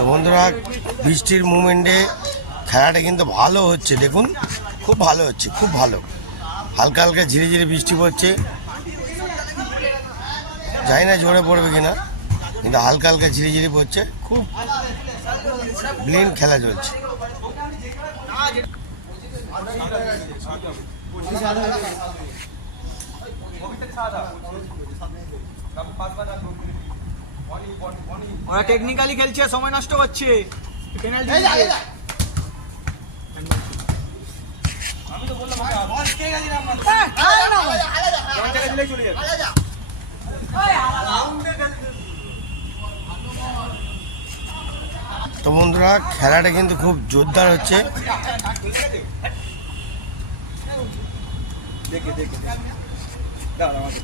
তো বন্ধুরা বৃষ্টির মুভমেন্টে খেলাটা কিন্তু ভালো হচ্ছে, দেখুন খুব ভালো হচ্ছে, খুব ভালো। হালকা হালকা ঝিরে ঝিরে বৃষ্টি পড়ছে, জানি না জোরে পড়বে কিনা, কিন্তু হালকা হালকা ঝিরে ঝিরে পড়ছে, খুব ব্লিন্ড খেলা চলছে। ওরা টেকনিক্যালি খেলছে, সময় নষ্ট করছে। পেনাল্টি আমি তো বললাম বল কে গেলি না আমরা চলে যাবে। তো বন্ধুরা খেলাটা কিন্তু খুব জোরদার হচ্ছে। দেখে দেখে দাও আমাকে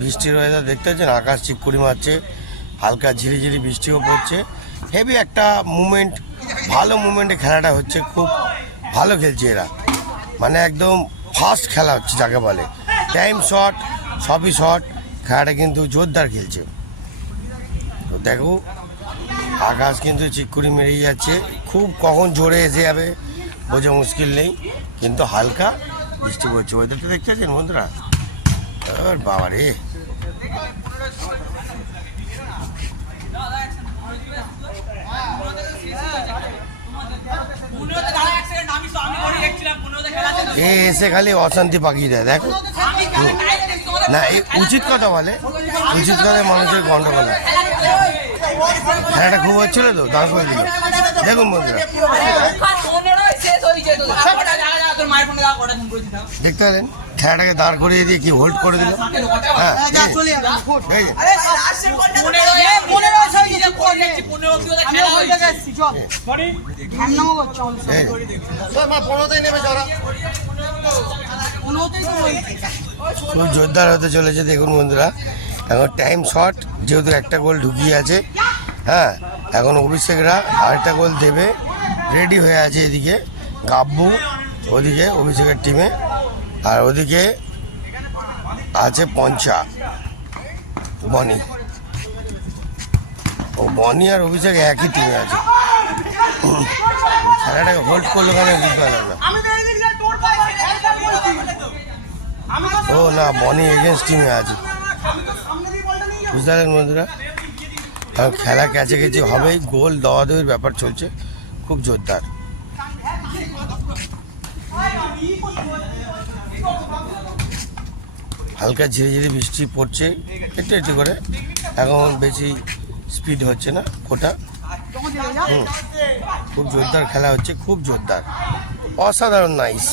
বৃষ্টির ওয়েদার দেখতে পাচ্ছেন, আকাশ চিকুড়ি মারছে, হালকা ঝিরিঝিরি বৃষ্টিও পড়ছে। হেভি একটা মুভমেন্ট, ভালো মুভমেন্টে খেলাটা হচ্ছে, খুব ভালো খেলছে এরা, মানে একদম ফাস্ট খেলা হচ্ছে যাকে বলে, টাইম শট, সবই শট, খেলাটা কিন্তু জোরদার খেলছে। তো দেখো আকাশ কিন্তু চিকুড়ি মেরেই যাচ্ছে, খুব কখন জোরে এসে যাবে বোঝা মুশকিল নেই, কিন্তু হালকা বৃষ্টি পড়ছে। ওয়েদারটা দেখতে পাচ্ছেন বন্ধুরা, বাবা রে। এসে খালি অশান্তি পাকিয়ে দেয়, দেখো না, উচিত কথা বলে, উচিত কথা মানুষের গন্ডগোল। খেলাটা খুব হচ্ছিল তো, দাঁড় করে দিল। দেখুন বন্ধুরা, দেখতে পেলেন খেলাটাকে দাঁড় করিয়ে দিয়ে কি হোল্ড করে দিল। হ্যাঁ খুব জোরদার হতে চলেছে। দেখুন বন্ধুরা, এখন টাইম শর্ট, যেহেতু একটা গোল ঢুকিয়ে আছে, হ্যাঁ এখন অভিষেকরা আরেকটা গোল দেবে, রেডি হয়ে আছে। এদিকে গাব্বু, ওদিকে অভিষেকের টিমে, আর ওদিকে আছে পঞ্চা, বনি। ও বনি আর অভিষেক একই টিমে আছে। খেলাটাকে হোল্ড করলো কেন বুঝতে পারলাম না। ও না, বনি এগেন্স্ট টিমে আছে, বুঝতে পারলেন বন্ধুরা। কারণ খেলা কাছাকাছি হবেই, গোল দেওয়ার ব্যাপার চলছে খুব জোরদার। হালকা ঝিরে ঝিরে বৃষ্টি পড়ছে একটু একটু করে, এখন বেশি স্পিড হচ্ছে না কোটা। খুব জোরদার খেলা হচ্ছে, খুব জোরদার, অসাধারণ নাইস।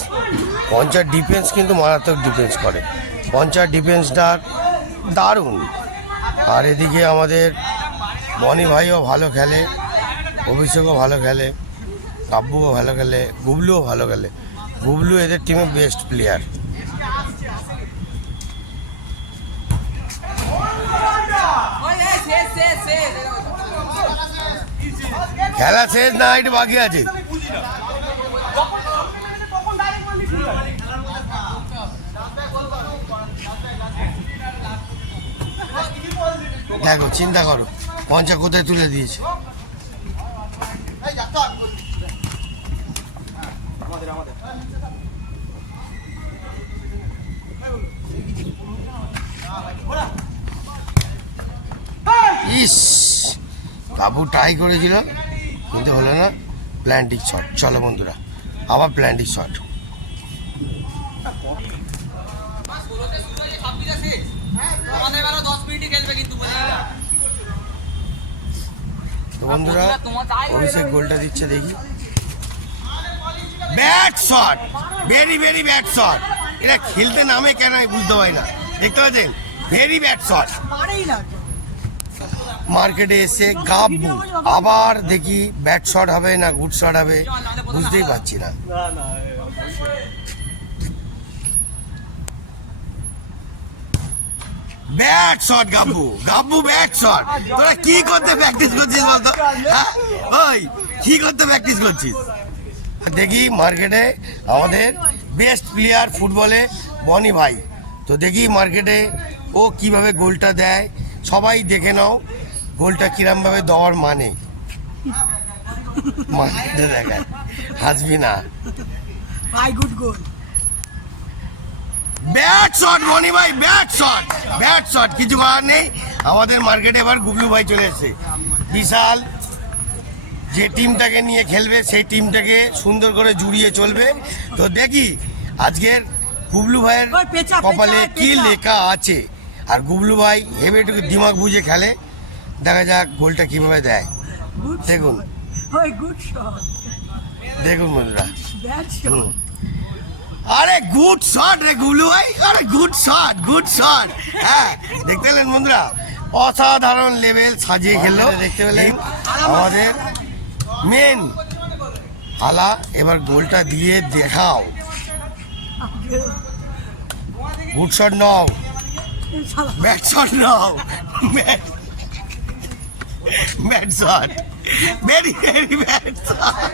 পঞ্চায়েত ডিফেন্স কিন্তু মারাত্মক ডিফেন্স করে, পঞ্চায়েত ডিফেন্সটা দারুণ। আর এদিকে আমাদের বনি ভাইও ভালো খেলে, অভিষেকও ভালো খেলে, কাব্বুও ভালো খেলে, গুবলুও ভালো খেলে। গুবলু এদের টিমে বেস্ট প্লেয়ার। খেলা শেষ না, একটু বাকি আছে। দেখো চিন্তা করো, পঞ্চা কোথায় তুলে দিয়েছে। ইস, বাবু ট্রাই করেছিল কিন্তু হলো না। প্ল্যান্টিক শট, চলো বন্ধুরা আবার প্ল্যান্টিক শট। তো বন্ধুরা অভিষেক গোলটা দিচ্ছে, দেখি। Bat shot, very very bad shot. এরা খেলতে নামে কেন আমি বুঝতে পারি না, দেখতে পাচ্ছেন, ভেরি ব্যাট শট। মার্কেটে এসে গাব্বু, আবার দেখি ব্যাট শট হবে না গুড শট হবে, বুঝতেই পারছি না। ব্যাট শট গাব্বু, গাব্বু ব্যাট শট। তোরা কি করতে প্র্যাকটিস করছিস বলতো? হ্যাঁ ওই কি করতে প্র্যাকটিস করছিস? দেখি মার্কেটে আমাদের বেস্ট প্লেয়ার ফুটবলে বনি ভাই, তো দেখি মার্কেটে ও কিভাবে গোলটা দেয়। সবাই দেখে নাও গোলটা কিরমভাবে দেওয়ার মানে দেখায়, হাসবি না। ভাই গুড গোল। ব্যাট শট বনি ভাই, ব্যাট শট, ব্যাট শট। কিছু করার নেই। আমাদের মার্কেটে এবার গুবলু ভাই চলে এসেছে। বিশাল যে টিমটাকে নিয়ে খেলবে সেই টিমটাকে সুন্দর করে জুড়িয়ে চলবে। তো দেখি আজকের গুবলু ভাইয়ের ওই পেঁচা, কপালে পেঁচা, কি পেঁচা। লেখা আছে। আর গুবলু ভাই হেবে একটু দিমাগ বুঝে খেলে। দেখা যাক গোলটা কিভাবে দেয়। গুড দেখুন, ওই গুড শট, দেখুন বন্ধুরা। Bad shot. হুম। আরে গুড শট রে গুবলু ভাই, আরে গুড শট, গুড শট। হ্যাঁ দেখতে পেলেন বন্ধুরা, অসাধারণ লেভেল সাজিয়ে খেললো। দেখতে পেলেন আমাদের মেন আলা। এবার গোলটা দিয়ে দেখাও। গুড শট নাও, ব্যাট শট নাও, bad shot, very very bad shot.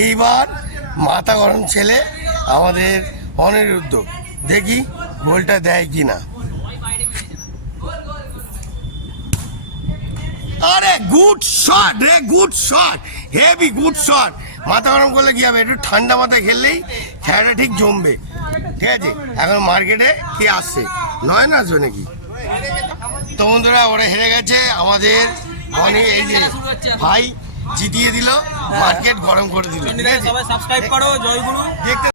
এইবার মাথা গরম ছেলে আমাদের অনিরুদ্ধ, দেখি গোলটা দেয় কিনা। আরে গুড শট রে, good shot, heavy good shot. মাথা গরম করলে কি হবে, একটু ঠান্ডা মাথায় খেললেই খেলাটা ঠিক জমবে। ঠিক আছে, এখন মার্কেটে কে আসছে, নয় না আসবে নাকি? তো বন্ধুরা ওরা হেরে গেছে, আমাদের এই যে ভাই জিতিয়ে দিল, মার্কেট গরম করে দিল। ঠিক আছে, সবাই সাবস্ক্রাইব করো, জয়গুরু। দেখতে